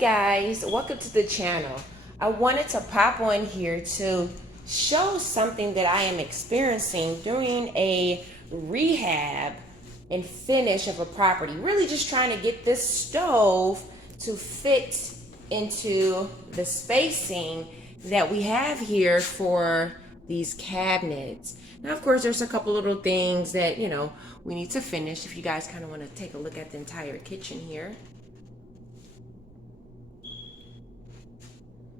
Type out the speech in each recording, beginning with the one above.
Guys, welcome to the channel. I wanted to pop on here to show something that I am experiencing during a rehab and finish of a property. Really just trying to get this stove to fit into the spacing that we have here for these cabinets. Now, of course, there's a couple little things that, we need to finish. If you guys kind of want to take a look at the entire kitchen here.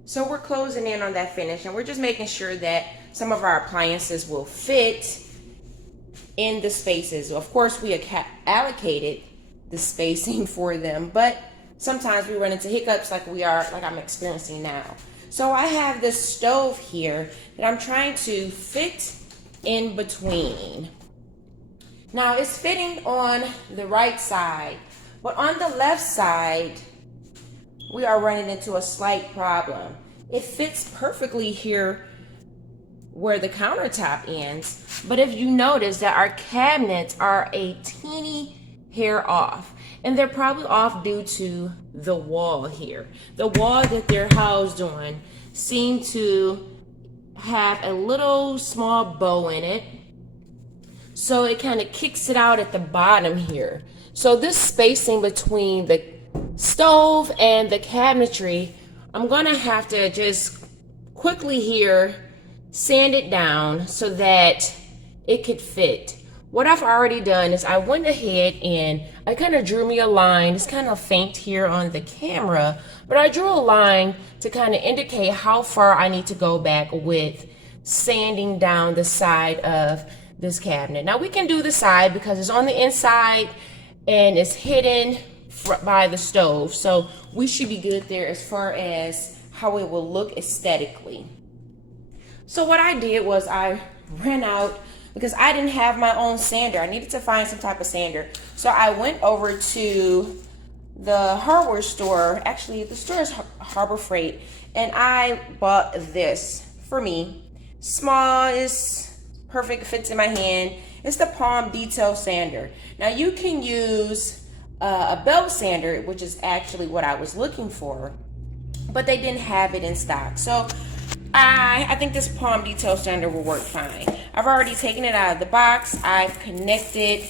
So we're closing in on that finish, and we're just making sure that some of our appliances will fit in the spaces. Of course, we allocated the spacing for them, but sometimes we run into hiccups like I'm experiencing now. So I have this stove here that I'm trying to fit in between. Now it's fitting on the right side, but on the left side, we are running into a slight problem. It fits perfectly here where the countertop ends, but if you notice that our cabinets are a teeny hair off, and they're probably off due to the wall here. The wall that they're housed on seem to have a little small bow in it, so it kind of kicks it out at the bottom here. So this spacing between the stove and the cabinetry, I'm gonna have to just quickly here sand it down so that it could fit. What I've already done is I went ahead and I kind of drew me a line. It's kind of faint here on the camera, but I drew a line to kind of indicate how far I need to go back with sanding down the side of this cabinet. Now we can do the side because it's on the inside and it's hidden by the stove, so we should be good there as far as how it will look aesthetically. So what I did was I ran out because I didn't have my own sander. I needed to find some type of sander, so I went over to the hardware store. Actually, the store is Harbor Freight, and I bought this for me. Small, is perfect, fits in my hand. It's the Palm Detail Sander. Now you can use a belt sander, which is actually what I was looking for, but they didn't have it in stock. So I think this Palm Detail Sander will work fine. I've already taken it out of the box. I've connected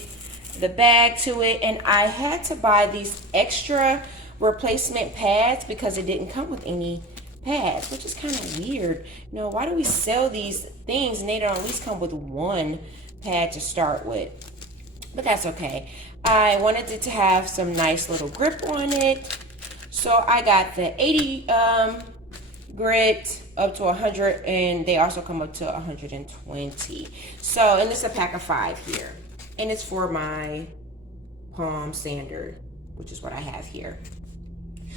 the bag to it, and I had to buy these extra replacement pads because it didn't come with any pads, which is kind of weird. Why do we sell these things and they don't at least come with one pad to start with? But that's okay. I wanted it to have some nice little grip on it, so I got the 80 grit up to 100, and they also come up to 120. So, and it's a pack of 5 here, and it's for my palm sander, which is what I have here.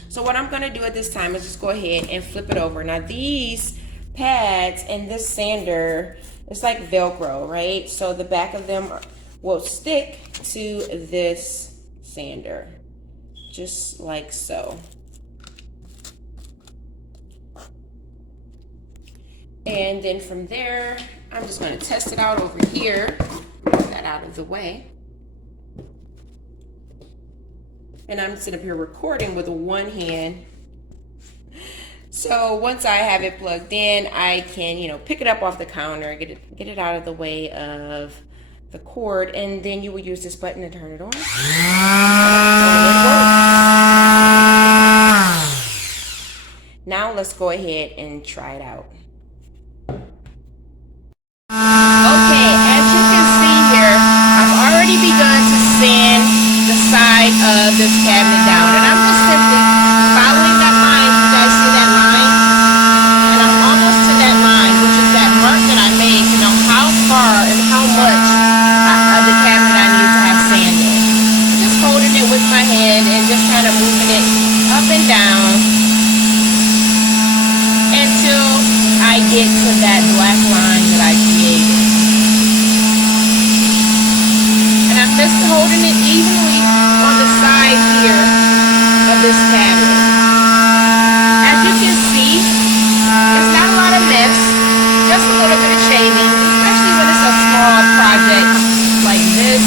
So what I'm gonna do at this time is just go ahead and flip it over. Now these pads and this sander, it's like Velcro, right? So the back of them will stick to this sander, just like so. And then from there, I'm just going to test it out over here. Move that out of the way. And I'm sitting up here recording with one hand. So once I have it plugged in, I can, pick it up off the counter, get it out of the way of the cord, and then you will use this button to turn it on. Now let's go ahead and try it out. Okay, as you can see here, I've already begun to sand the side of this cabinet down, and I'm just simply following that line. You guys see that line? And I'm almost to that line, which is that mark that I made to know how far and how much of the cabinet I need to have sanded. Just holding it with my hand and just kind of moving it up and down until I get to that black line that I created. And I'm just holding it evenly on the side here of this cabinet. As you can see, it's not a lot of mess, just a little bit of shaving, especially when it's a small project like this.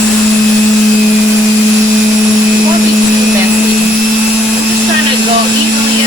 It won't be too messy. I'm just trying to go evenly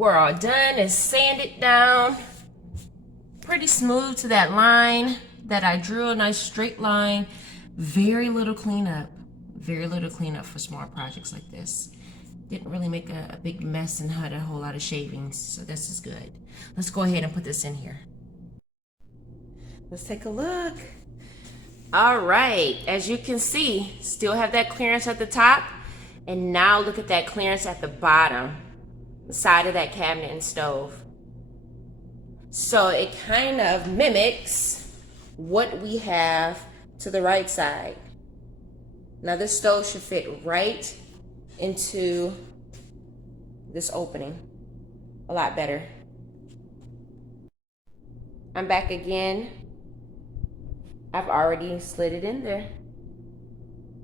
we're all done and sand it down pretty smooth to that line that I drew, a nice straight line. Very little cleanup for small projects like this. Didn't really make a big mess and had a whole lot of shavings, so this is good. Let's go ahead and put this in here. Let's take a look. All right, as you can see, still have that clearance at the top, and now look at that clearance at the bottom, the side of that cabinet and stove. So it kind of mimics what we have to the right side. Now this stove should fit right into this opening a lot better. I'm back again. I've already slid it in there.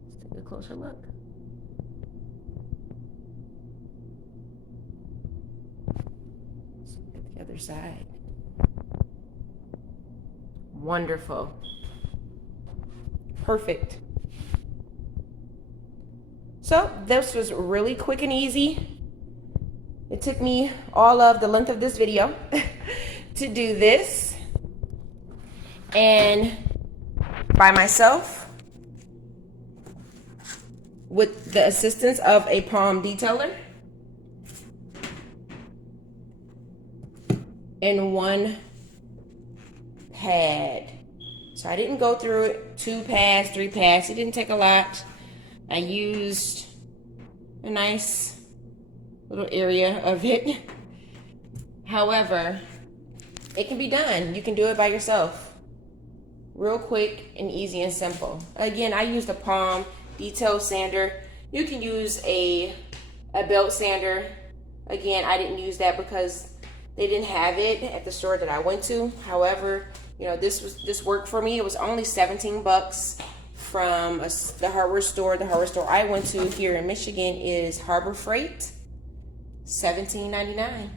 Let's take a closer look. Let's look at the other side. Wonderful. Perfect. So this was really quick and easy. It took me all of the length of this video to do this, and by myself with the assistance of a palm detailer and one pad. So I didn't go through it 2 pads, 3 pads. It didn't take a lot. I used a nice little area of it. However, it can be done. You can do it by yourself. Real quick and easy and simple. Again, I used a palm detail sander. You can use a belt sander. Again, I didn't use that because they didn't have it at the store that I went to. However, you know, this worked for me. It was only 17 bucks from the hardware store. The hardware store I went to here in Michigan is Harbor Freight. $17.99.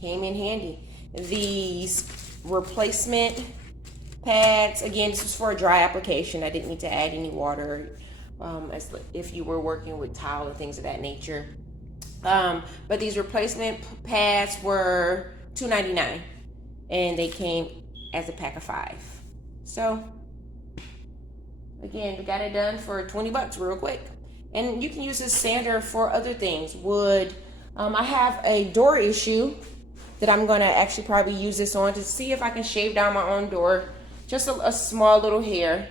Came in handy. These replacement pads, again, this was for a dry application. I didn't need to add any water, as if you were working with towel and things of that nature. But these replacement pads were $2.99, and they came as a pack of 5. So again, we got it done for 20 bucks real quick. And you can use this sander for other things. Wood. I have a door issue that I'm gonna actually probably use this on to see if I can shave down my own door. Just a small little hair,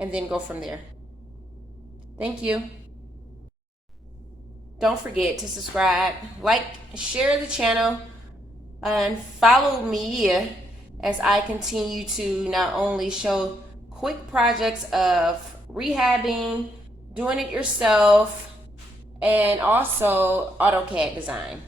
and then go from there. Thank you. Don't forget to subscribe, like, share the channel, and follow me as I continue to not only show quick projects of rehabbing, doing it yourself, and also AutoCAD design.